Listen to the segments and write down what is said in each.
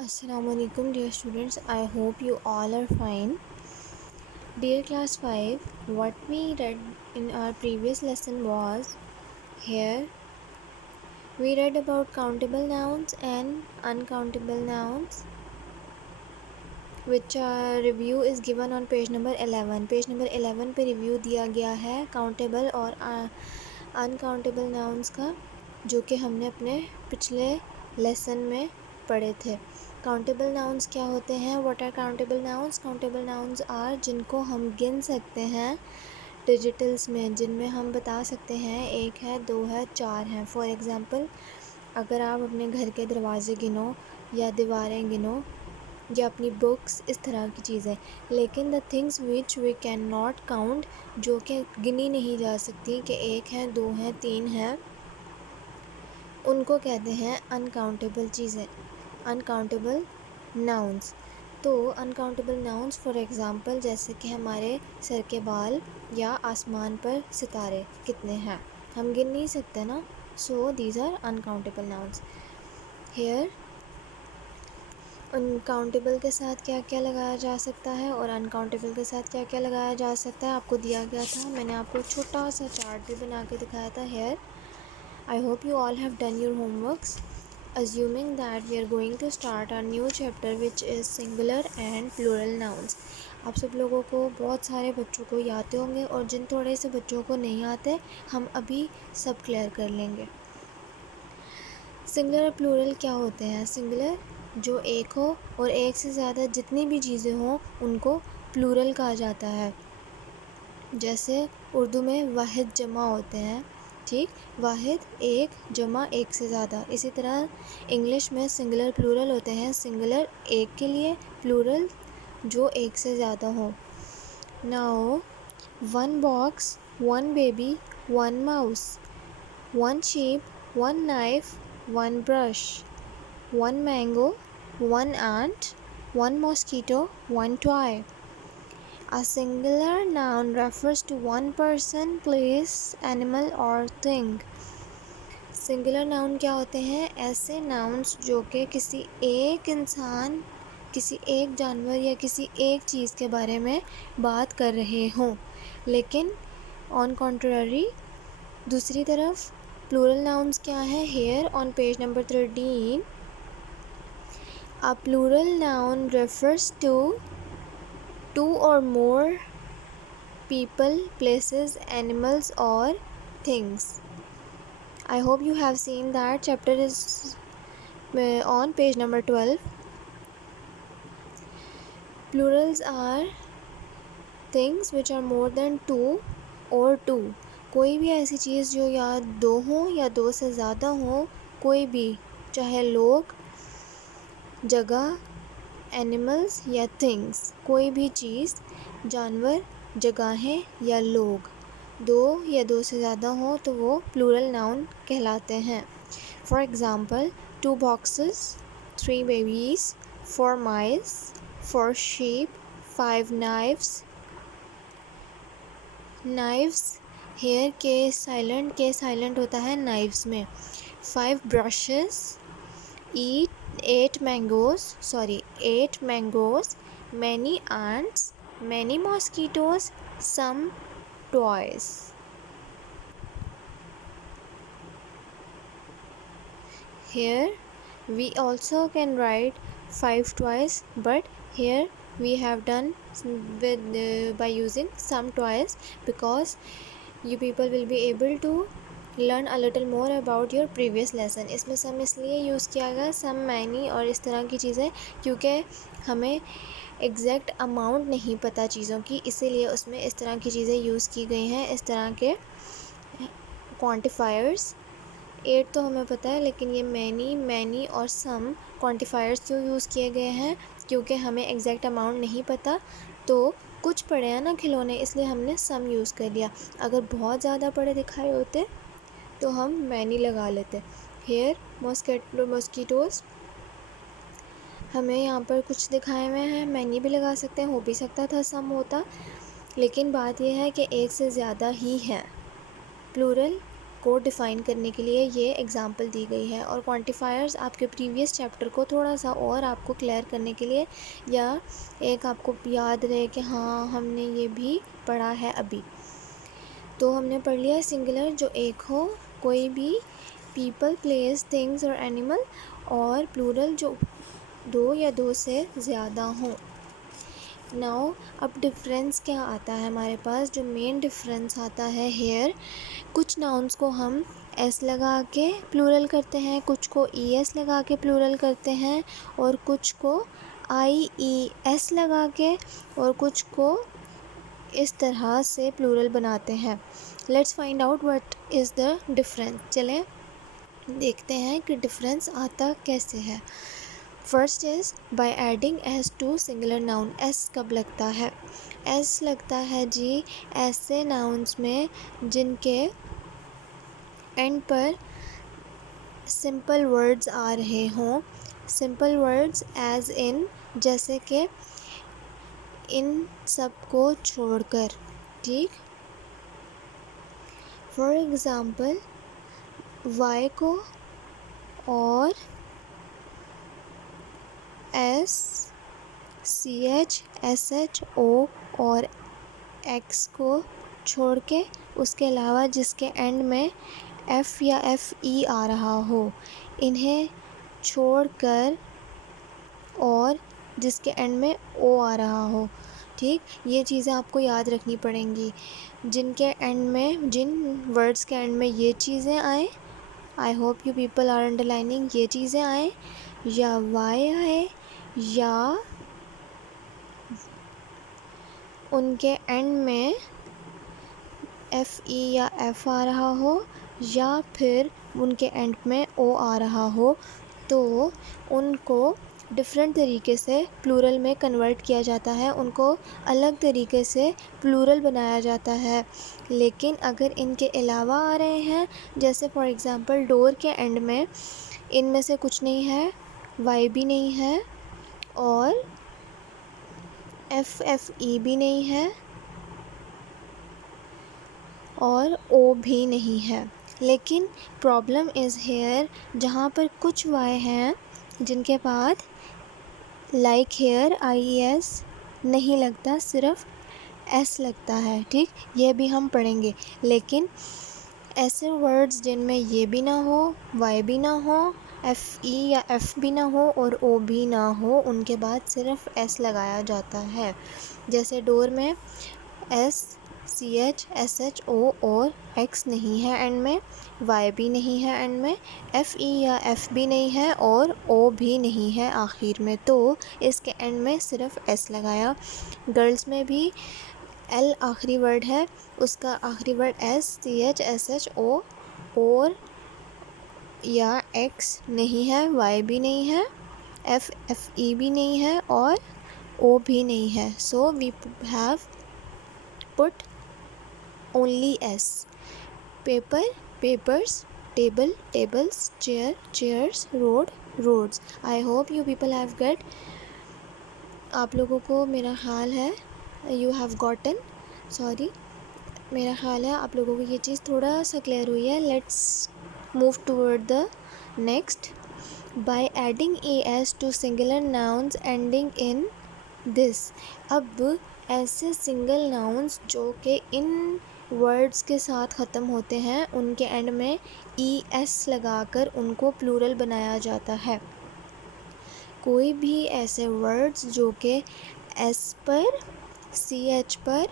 Assalamualaikum dear students, I hope you all are fine. Dear class 5, what we read in our previous lesson was here we read about countable nouns and uncountable nouns, which review is given on page number 11. Page number 11 पे review दिया गया है countable और uncountable nouns का, जो कि हमने अपने पिछले lesson में पढ़े थे। काउंटेबल नाउन्स क्या होते हैं? What are countable nouns? Countable nouns are जिनको हम गिन सकते हैं डिजिटल्स में, जिनमें हम बता सकते हैं 1 है, 2 है, 4 हैं। फॉर एग्ज़ाम्पल, अगर आप अपने घर के दरवाजे गिनो या दीवारें गिनो या अपनी बुक्स, इस तरह की चीज़ें। लेकिन the things which we can not count, जो कि गिनी नहीं जा सकती कि 1 है, 2 है, 3 है, उनको कहते हैं अनकाउंटेबल चीज़ें, अनकाउंटेबल नाउन्स। तो अनकाउंटेबल नाउन्स फॉर एग्ज़ाम्पल जैसे कि हमारे सर के बाल या आसमान पर सितारे कितने हैं, हम गिन नहीं सकते ना। So these are uncountable nouns. Here uncountable के साथ क्या क्या लगाया जा सकता है और अनकाउंटेबल के साथ क्या क्या लगाया जा सकता है आपको दिया गया था। मैंने आपको एक छोटा सा चार्ट भी बना के दिखाया था। Here I hope you all have done your homeworks. Assuming that we are going to start our new chapter which is singular and plural nouns. आप सब लोगों को, बहुत सारे बच्चों को याद होंगे और जिन थोड़े से बच्चों को नहीं आते हम अभी सब क्लियर कर लेंगे। सिंगुलर और प्लूरल क्या होते हैं? सिंगुलर जो एक हो और एक से ज़्यादा जितनी भी चीज़ें हों उनको प्लूरल कहा जाता है। जैसे उर्दू में वाहिद जमा होते हैं, ठीक, वाहिद एक जमा एक से ज़्यादा। इसी तरह इंग्लिश में सिंगुलर प्लूरल होते हैं, सिंगुलर एक के लिए, प्लूरल जो एक से ज़्यादा हो। Now 1 box, 1 baby, 1 mouse, 1 sheep, 1 knife, 1 brush, 1 mango, 1 ant, 1 mosquito, 1 toy. A singular noun refers to one person, place, animal or thing. Singular noun क्या होते हैं? ऐसे नाउन्स जो कि किसी एक इंसान, किसी एक जानवर या किसी एक चीज़ के बारे में बात कर रहे हों। लेकिन ऑन कॉन्ट्ररी दूसरी तरफ प्लूरल नाउन्स क्या है? Here on page number 13 a plural noun refers to two or more people, places, animals or things. I hope you have seen that chapter is on page number 12. Plurals are things which are more than two or two. कोई भी ऐसी चीज़ जो या दो हो या दो से ज़्यादा हो, कोई भी, चाहे लोग, जगह, एनिमल्स या थिंग्स, कोई भी चीज़, जानवर, जगहें या लोग, दो या दो से ज़्यादा हो तो वो प्लूरल नाउन कहलाते हैं। For example 2 boxes, 3 babies, 4 mice, 4 sheep, 5 knives. Knives hair के साइलेंट होता है नाइव्स में। 5 brushes, 8 mangoes, many ants, many mosquitoes, some toys. Here we also can write 5 toys, but here we have done by using some toys because you people will be able to learn a little more about your previous lesson. इसमें सम इसलिए use किया गया, सम, many और इस तरह की चीज़ें, क्योंकि हमें एग्जैक्ट अमाउंट नहीं पता चीज़ों की, इसीलिए उसमें इस तरह की चीज़ें यूज़ की गई हैं, इस तरह के क्वांटिफायर्स। 8 तो हमें पता है, लेकिन ये मैनी और सम क्वांटिफायर्स क्यों यूज़ किए गए हैं? क्योंकि हमें एग्जैक्ट अमाउंट नहीं पता, तो कुछ पड़े हैं ना खिलौने, इसलिए हमने सम यूज़ कर लिया। अगर बहुत ज़्यादा पड़े दिखाए होते तो हम मैनी लगा लेते। हेयर मॉस्किटोज़, हमें यहाँ पर कुछ दिखाए हुए हैं, मैनी भी लगा सकते हैं, हो भी सकता था सम होता, लेकिन बात यह है कि एक से ज़्यादा ही है। प्लूरल को डिफ़ाइन करने के लिए ये एग्ज़ाम्पल दी गई है। और क्वांटिफायर्स आपके प्रीवियस चैप्टर को थोड़ा सा और आपको क्लियर करने के लिए, या एक आपको याद रहे कि हाँ हमने ये भी पढ़ा है अभी। तो हमने पढ़ लिया सिंगुलर जो एक हो, कोई भी पीपल, प्लेस, थिंग्स और एनिमल, और प्लूरल जो दो या दो से ज़्यादा हों। नाउ अब डिफरेंस क्या आता है हमारे पास, जो मेन डिफरेंस आता है हेयर, कुछ नाउन्स को हम एस लगा के प्लूरल करते हैं, कुछ को ई एस लगा के प्लूरल करते हैं, और कुछ को आई ई एस लगा के, और कुछ को इस तरह से प्लूरल बनाते हैं। Let's find out what is the difference. चलें देखते हैं कि डिफरेंस आता कैसे है। First is by adding S to singular noun. S कब लगता है? एस लगता है जी ऐसे नाउन्स में जिनके एंड पर सिंपल वर्ड्स आ रहे हों। सिंपल वर्ड्स एज इन, जैसे कि इन सब को छोड़कर, ठीक। फॉर एग्ज़ाम्पल वाई को और S, C H, S H, O और एक्स को छोड़ के, उसके अलावा जिसके एंड में एफ़ या एफ़ ई आ रहा हो, इन्हें छोड़कर, और जिसके एंड में ओ आ रहा हो, ठीक। ये चीज़ें आपको याद रखनी पड़ेंगी। जिनके एंड में, जिन वर्ड्स के एंड में ये चीज़ें आए, I hope you people are underlining, ये चीज़ें आए, या वाई आए, या उनके एंड में एफ़ ई या एफ़ आ रहा हो, या फिर उनके एंड में ओ आ रहा हो, तो उनको डिफरेंट तरीके से प्लूरल में कन्वर्ट किया जाता है, उनको अलग तरीके से प्लूरल बनाया जाता है। लेकिन अगर इनके अलावा आ रहे हैं, जैसे फॉर एग्ज़ाम्पल डोर के एंड में इनमें से कुछ नहीं है, वाई भी नहीं है, और एफ़ एफ़ ई भी नहीं है, और ओ भी नहीं है। लेकिन प्रॉब्लम इज़ हेयर, जहाँ पर कुछ वाई हैं जिनके बाद लाइक हेयर आई एस नहीं लगता, सिर्फ एस लगता है, ठीक। ये भी हम पढ़ेंगे। लेकिन ऐसे वर्ड्स जिनमें ये भी ना हो, वाई भी ना हो, एफ़ ई या एफ़ भी ना हो, और ओ भी ना हो, उनके बाद सिर्फ एस लगाया जाता है। जैसे डोर में S, C H, S H, O और एक्स नहीं है एंड में, वाई भी नहीं है एंड में, एफ़ ई या एफ़ भी नहीं है, और ओ भी नहीं है आखिर में, तो इसके एंड में सिर्फ एस लगाया। गर्ल्स में भी एल आखिरी वर्ड है, उसका आखिरी word S, C H, S H, O और या एक्स नहीं है, वाई भी नहीं है, एफ़ एफ़ ई भी नहीं है, और ओ भी नहीं है। So we have put only S. Paper, papers, table, tables, chair, chairs, road, roads. I hope you people have get. आप लोगों को मेरा ख्याल है you have gotten. Sorry, मेरा ख्याल है आप लोगों को ये चीज़ थोड़ा सा क्लियर हुई है। Let's move toward the next. By adding es to singular nouns ending in this. अब ऐसे सिंगल नाउन्स जो कि इन वर्ड्स के साथ ख़त्म होते हैं, उनके एंड में ई एस लगाकर उनको प्लूरल बनाया जाता है। कोई भी ऐसे वर्ड्स जो कि एस पर, सी एच पर,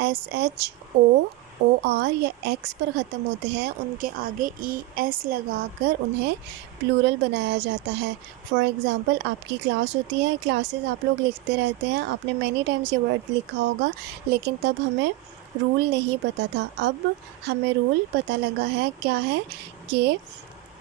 एस एच, ओ आर या एक्स पर ख़त्म होते हैं, उनके आगे ई एस लगाकर उन्हें प्लूरल बनाया जाता है। फॉर एग्ज़ाम्पल आपकी क्लास होती है, क्लासेस आप लोग लिखते रहते हैं, आपने मैनी टाइम्स ये वर्ड लिखा होगा, लेकिन तब हमें रूल नहीं पता था। अब हमें रूल पता लगा है, क्या है कि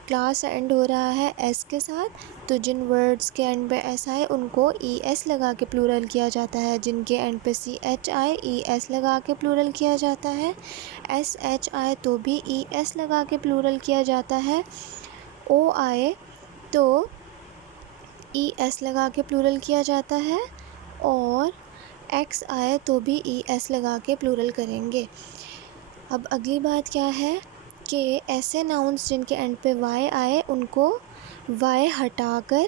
क्लास एंड हो रहा है एस के साथ, तो जिन वर्ड्स के एंड पे एस आए उनको ई एस लगा के प्लूरल किया जाता है, जिनके एंड पे सी एच आए ई एस लगा के प्लूरल किया जाता है, एस एच आए तो भी ई एस लगा के प्लूरल किया जाता है, ओ आए तो ई एस लगा के प्लूरल किया जाता है, और एक्स आए तो भी ई एस लगा के प्लूरल करेंगे। अब अगली बात क्या है कि ऐसे नाउन्स जिनके एंड पे वाई आए उनको वाई हटाकर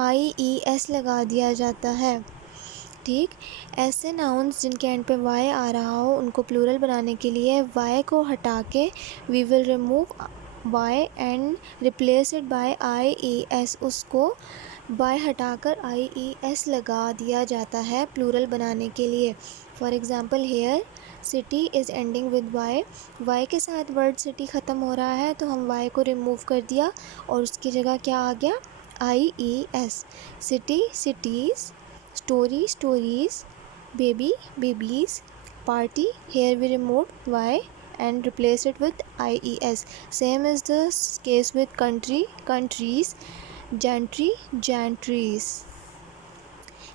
IES लगा दिया जाता है। ठीक, ऐसे नाउन्स जिनके एंड पे वाई आ रहा हो उनको प्लूरल बनाने के लिए वाई को हटा के we will remove Y and replace it by IES। उसको वाई हटाकर IES लगा दिया जाता है प्लूरल बनाने के लिए। For example here city is ending with Y के साथ वर्ड सिटी ख़त्म हो रहा है तो हम वाई को रिमूव कर दिया और उसकी जगह क्या आ गया IES। City cities, story stories, baby babies, party, here we removed y and replaced it with IES. Same is the case with country countries, gentry gentries.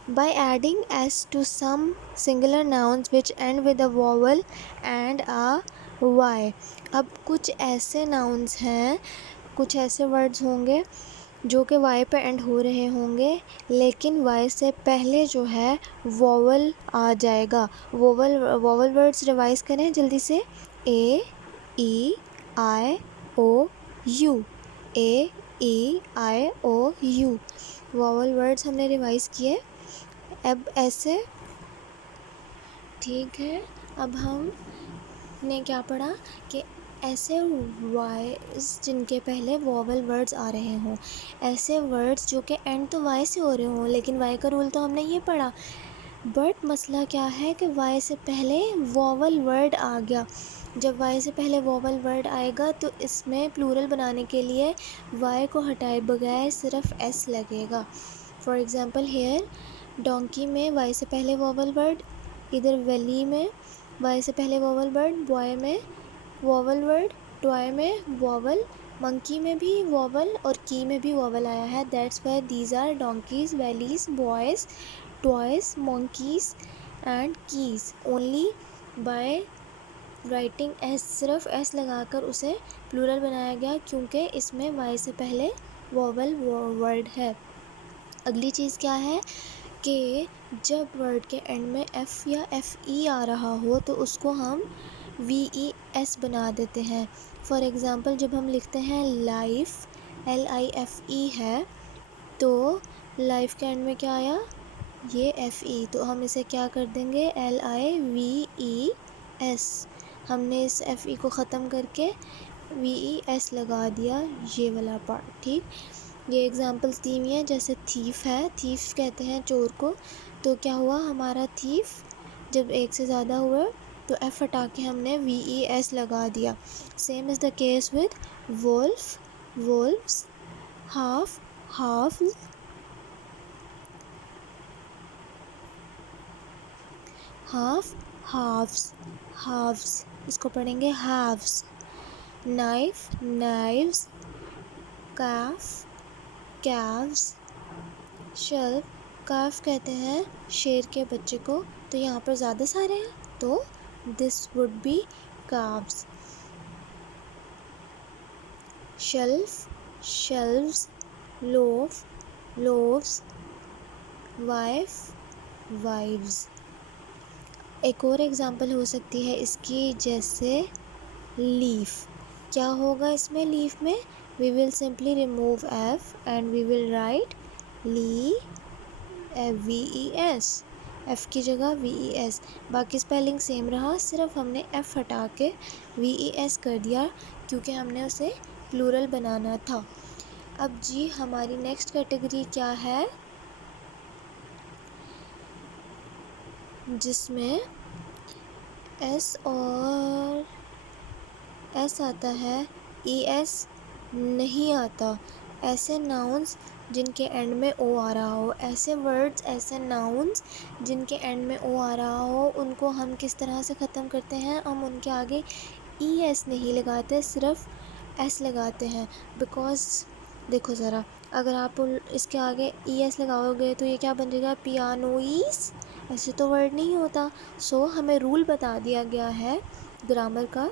By adding s to some singular nouns which end with a vowel and a y। अब कुछ ऐसे nouns हैं, कुछ ऐसे words होंगे जो कि Y पे एंड हो रहे होंगे लेकिन वाई से पहले जो है वोवल आ जाएगा। वोवल वर्ड्स रिवाइज करें जल्दी से। AEIOU, AEIOU वोवल वर्ड्स हमने रिवाइज किए। अब ऐसे ठीक है, अब हमने क्या पढ़ा कि ऐसे वाइज जिनके पहले वोवल वर्ड्स आ रहे हों, ऐसे वर्ड्स जो कि एंड तो वाई से हो रहे हों लेकिन वाई का रूल तो हमने ये पढ़ा। बट मसला क्या है कि वाई से पहले वोवल वर्ड आ गया। जब वाई से पहले वोवल वर्ड आएगा तो इसमें प्लूरल बनाने के लिए वाई को हटाए बगैर सिर्फ एस लगेगा। फॉर एग्ज़ाम्पल हेयर डोंकी में वाई से पहले वोवल वर्ड, इधर वैली में वाई से पहले वोवल वर्ड, बॉय में वोवल वर्ड, टॉय में वोवल, मंकी में भी वोवल और की में भी वोवल आया है। That's why these are donkeys, valleys, boys, toys, monkeys and keys. Only by writing S, सिर्फ एस लगाकर उसे प्लूरल बनाया गया क्योंकि इसमें वाई से पहले वोवल वर्ड है। अगली चीज़ क्या है कि जब वर्ड के एंड में एफ़ या FE आ रहा हो तो उसको हम VES बना देते हैं। फॉर एग्ज़ाम्पल जब हम लिखते हैं लाइफ, LIFE है तो लाइफ के एंड में क्या आया, ये FE, तो हम इसे क्या कर देंगे LIVES। हमने इस FE को ख़त्म करके VES लगा दिया, ये वाला पार्ट। ठीक, ये एग्ज़ाम्पल्स दी हुई हैं। जैसे थीफ है, थीफ कहते हैं चोर को, तो क्या हुआ हमारा थीफ जब एक से ज़्यादा हुआ तो एफ हटा के हमने VES लगा दिया। Same is the case with wolf, wolves, half, half, half, halves, halves, इसको पढ़ेंगे halves. Knife, knives, calf, calves, shelf, calf कहते हैं शेर के बच्चे को, तो यहाँ पर ज़्यादा सारे हैं तो this would be calves. Shelf, shelves, loaf, loaves, wife, wives. एक और एग्ज़ाम्पल हो सकती है इसकी, जैसे लीफ। क्या होगा इसमें लीफ में, we will simply remove F and we will write ली, VES, एफ़ की जगह VES। बाकी स्पेलिंग सेम रहा, सिर्फ हमने एफ़ हटा के VES कर दिया क्योंकि हमने उसे प्लूरल बनाना था। अब जी हमारी नेक्स्ट कैटेगरी क्या है, जिसमें S और S आता है, ES नहीं आता। ऐसे नाउन्स जिनके एंड में O आ रहा हो, ऐसे वर्ड्स, ऐसे नाउन्स जिनके एंड में O आ रहा हो, उनको हम किस तरह से ख़त्म करते हैं, हम उनके आगे ES नहीं लगाते, सिर्फ S लगाते हैं। बिकॉज़ देखो ज़रा, अगर आप इसके आगे ES लगाओगे तो ये क्या बन जाएगा, पियानोइस, ऐसे तो वर्ड नहीं होता। सो हमें रूल बता दिया गया है ग्रामर का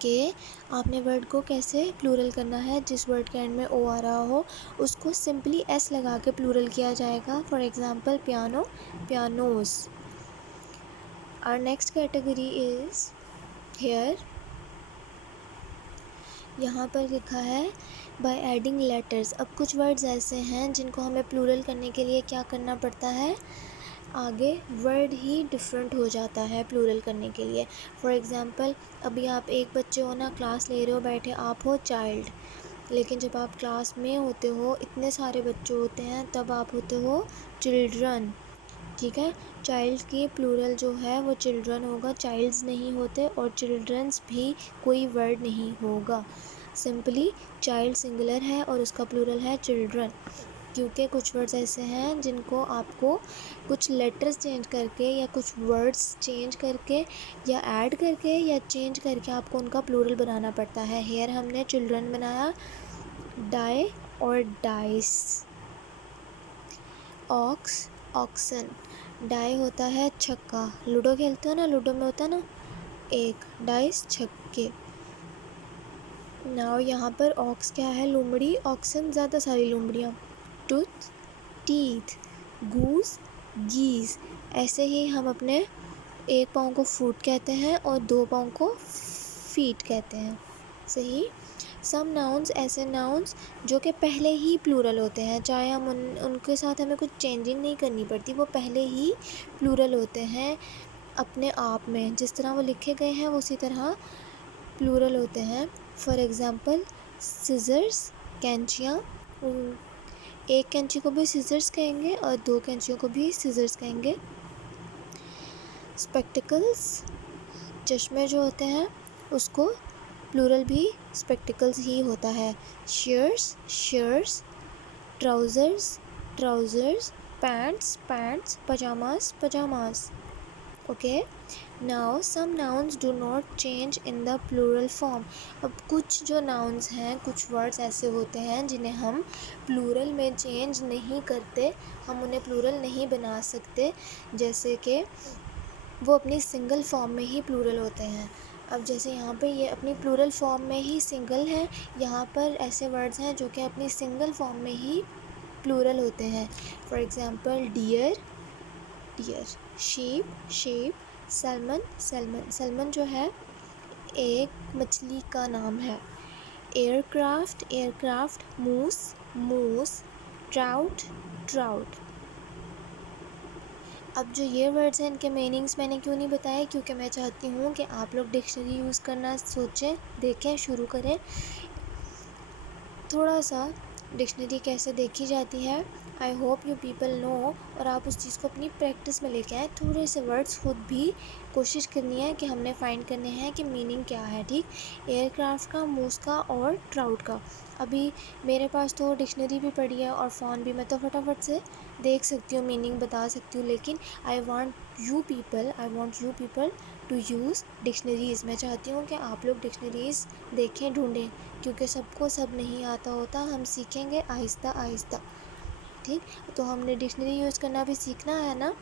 कि आपने वर्ड को कैसे प्लूरल करना है। जिस वर्ड के एंड में O आ रहा हो उसको सिंपली S लगा के प्लूरल किया जाएगा। For example piano, pianos. Our next category is here, यहाँ पर लिखा है बाय एडिंग लेटर्स। अब कुछ वर्ड्स ऐसे हैं जिनको हमें प्लूरल करने के लिए क्या करना पड़ता है, आगे वर्ड ही डिफरेंट हो जाता है प्लूरल करने के लिए। फॉर एग्ज़ाम्पल, अभी आप एक बच्चे हो ना, क्लास ले रहे हो, बैठे आप हो चाइल्ड, लेकिन जब आप क्लास में होते हो, इतने सारे बच्चे होते हैं, तब आप होते हो चिल्ड्रन। ठीक है, चाइल्ड की प्लूरल जो है वो चिल्ड्रन होगा, चाइल्ड्स नहीं होते, और चिल्ड्रंस भी कोई वर्ड नहीं होगा। सिंपली चाइल्ड सिंगुलर है और उसका प्लूरल है चिल्ड्रन, क्योंकि कुछ वर्ड्स ऐसे हैं जिनको आपको कुछ लेटर्स चेंज करके या कुछ वर्ड्स चेंज करके या ऐड करके या चेंज करके आपको उनका प्लूरल बनाना पड़ता है। हेयर हमने चिल्ड्रन बनाया, डाई और डाइस, ऑक्स ऑक्सन, डाई होता है छक्का, लूडो खेलते हो ना, लूडो में होता है ना एक, डाइस छक्के। नाउ यहाँ पर ऑक्स क्या है, लोमड़ी, ऑक्सन ज़्यादा सारी लोमड़ियाँ, टूथ टीथ, गूस गीस। ऐसे ही हम अपने एक पाँव को फुट कहते हैं और दो पाँव को फीट कहते हैं। सही। सम नाउन्स, ऐसे नाउन्स जो कि पहले ही प्लूरल होते हैं, चाहे हम उनके साथ हमें कुछ चेंजिंग नहीं करनी पड़ती, वो पहले ही प्लूरल होते हैं अपने आप में, जिस तरह वो लिखे गए हैं वो उसी तरह प्लूरल होते हैं। फॉर एग्ज़ाम्पल, सिज़र्स कैंचियाँ, एक कैंची को भी सिज़र्स कहेंगे और दो कैंचियों को भी सिज़र्स कहेंगे। स्पेक्टिकल्स, चश्मे जो होते हैं उसको प्लूरल भी स्पेक्टिकल्स ही होता है। Shears shirts, trousers trousers, pants pants, pyjamas pyjamas. Okay, now some nouns do not change in the plural form. अब कुछ जो नाउन्स हैं, कुछ वर्ड्स ऐसे होते हैं जिन्हें हम प्लूरल में चेंज नहीं करते, हम उन्हें प्लूरल नहीं बना सकते, जैसे कि वो अपनी सिंगल फॉर्म में ही प्लूरल होते हैं। अब जैसे यहाँ पे ये अपनी प्लूरल फॉर्म में ही सिंगल है, यहाँ पर ऐसे वर्ड्स हैं जो कि अपनी सिंगल फॉर्म में ही प्लूरल होते हैं। For example, deer deer, sheep sheep, salmon salmon, salmon जो है एक मछली का नाम है। Aircraft aircraft, moose moose, trout trout. अब जो ये वर्ड्स हैं इनके मीनिंग्स मैंने क्यों नहीं बताए, क्योंकि मैं चाहती हूँ कि आप लोग डिक्शनरी यूज़ करना सोचें, देखें, शुरू करें। थोड़ा सा डिक्शनरी कैसे देखी जाती है, आई होप यू पीपल नो, और आप उस चीज़ को अपनी प्रैक्टिस में लेके आएँ। थोड़े से वर्ड्स खुद भी कोशिश करनी है कि हमने फ़ाइंड करने हैं कि मीनिंग क्या है। ठीक, एयरक्राफ्ट का, मूस का और ट्राउट का। अभी मेरे पास तो डिक्शनरी भी पड़ी है और फ़ोन भी, मैं तो फटाफट से देख सकती हूँ, मीनिंग बता सकती हूँ, लेकिन I want you people to use dictionaries. मैं चाहती हूँ कि आप लोग डिक्शनरीज़ देखें, ढूंढें, क्योंकि सबको सब नहीं आता होता, हम सीखेंगे आहिस्ता आहिस्ता। ठीक, तो हमने डिक्शनरी यूज़ करना भी सीखना है ना।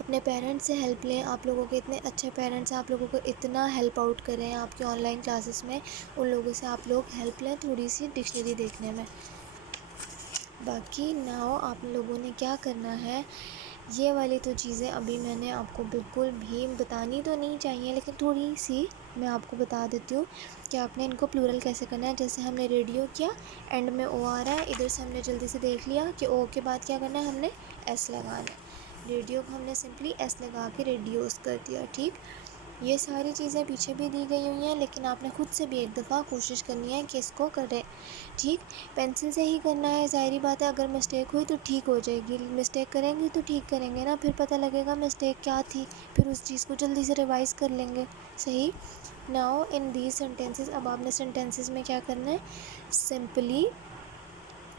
अपने पेरेंट्स से हेल्प लें, आप लोगों के इतने अच्छे पेरेंट्स हैं, आप लोगों को इतना हेल्प आउट कर रहे हैं आपकी ऑनलाइन क्लासेस में, उन लोगों से आप लोग हेल्प लें थोड़ी सी डिक्शनरी देखने में। बाकी नाउ आप लोगों ने क्या करना है, ये वाली तो चीज़ें अभी मैंने आपको बिल्कुल भी बतानी तो नहीं चाहिए, लेकिन थोड़ी सी मैं आपको बता देती हूँ कि आपने इनको प्लूरल कैसे करना है। जैसे हमने रेडियो किया, एंड में ओ आ रहा है, इधर से हमने जल्दी से देख लिया कि ओ के बाद क्या करना है, हमने एस लगाना है। रेडियो को हमने सिंपली एस लगा के रेडियोस कर दिया। ठीक, ये सारी चीज़ें पीछे भी दी गई हुई हैं, लेकिन आपने खुद से भी एक दफ़ा कोशिश करनी है कि इसको करें। ठीक, पेंसिल से ही करना है, ज़ाहिरी बात है, अगर मिस्टेक हुई तो ठीक हो जाएगी, मिस्टेक करेंगे तो ठीक करेंगे ना, फिर पता लगेगा मिस्टेक क्या थी, फिर उस चीज़ को जल्दी से रिवाइज़ कर लेंगे। सही। नाउ इन दीज सेंटेंसेस, अब आपने सेंटेंसेस में क्या करना है, सिंपली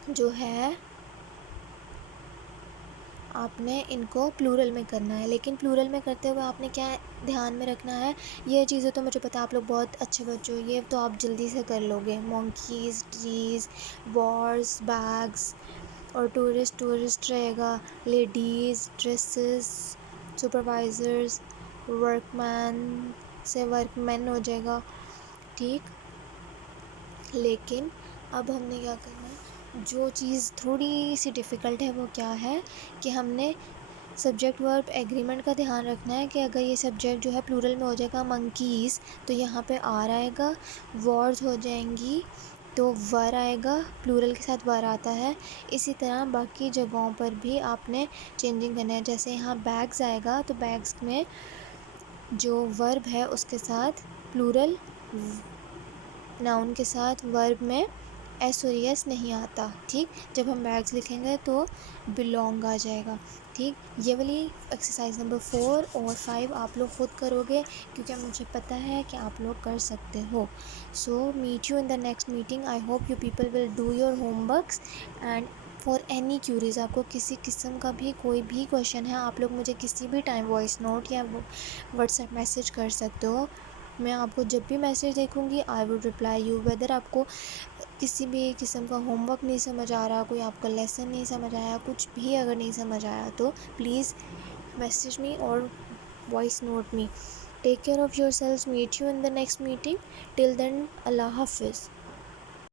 जो है आपने इनको प्लूरल में करना है, लेकिन प्लूरल में करते हुए आपने क्या ध्यान में रखना है, ये चीज़ें तो मुझे पता है आप लोग बहुत अच्छे बच्चे हो, ये तो आप जल्दी से कर लोगे। मंकीज़, ट्रीज़, वॉर्स, बैग्स, और टूरिस्ट रहेगा, लेडीज़, ड्रेसेस, सुपरवाइज़र्स, वर्कमैन से वर्कमैन हो जाएगा। ठीक, लेकिन अब हमने क्या करना है, जो चीज़ थोड़ी सी डिफ़िकल्ट है वो क्या है कि हमने सब्जेक्ट वर्ब एग्रीमेंट का ध्यान रखना है कि अगर ये सब्जेक्ट जो है प्लूरल में हो जाएगा मंकीज़ तो यहाँ पे आर आएगा, वॉर्स हो जाएंगी तो वर आएगा, प्लूरल के साथ वर आता है। इसी तरह बाकी जगहों पर भी आपने चेंजिंग करना है। जैसे यहाँ बैग्स आएगा तो बैग्स में जो वर्ब है उसके साथ प्लूरल नाउन के साथ वर्ब में एस और एस नहीं आता। ठीक, जब हम बैग्स लिखेंगे तो बिलोंग आ जाएगा। ठीक, ये वाली एक्सरसाइज नंबर 4 और 5 आप लोग खुद करोगे क्योंकि मुझे पता है कि आप लोग कर सकते हो। So meet you in the next meeting. I hope you people will do your homeworks and for any queries, आपको किसी किस्म का भी कोई भी क्वेश्चन है आप लोग मुझे किसी भी टाइम वॉइस नोट या व्हाट्सएप मैसेज कर सकते हो। मैं आपको जब भी मैसेज देखूँगी I will reply you. Whether आपको किसी भी किस्म का होमवर्क नहीं समझ आ रहा, कोई आपका लेसन नहीं समझ आया, कुछ भी अगर नहीं समझ आया तो प्लीज़ मैसेज मी और voice note me. Take care of yourself. Meet you in the next meeting. Till then अल्लाह हाफिज़।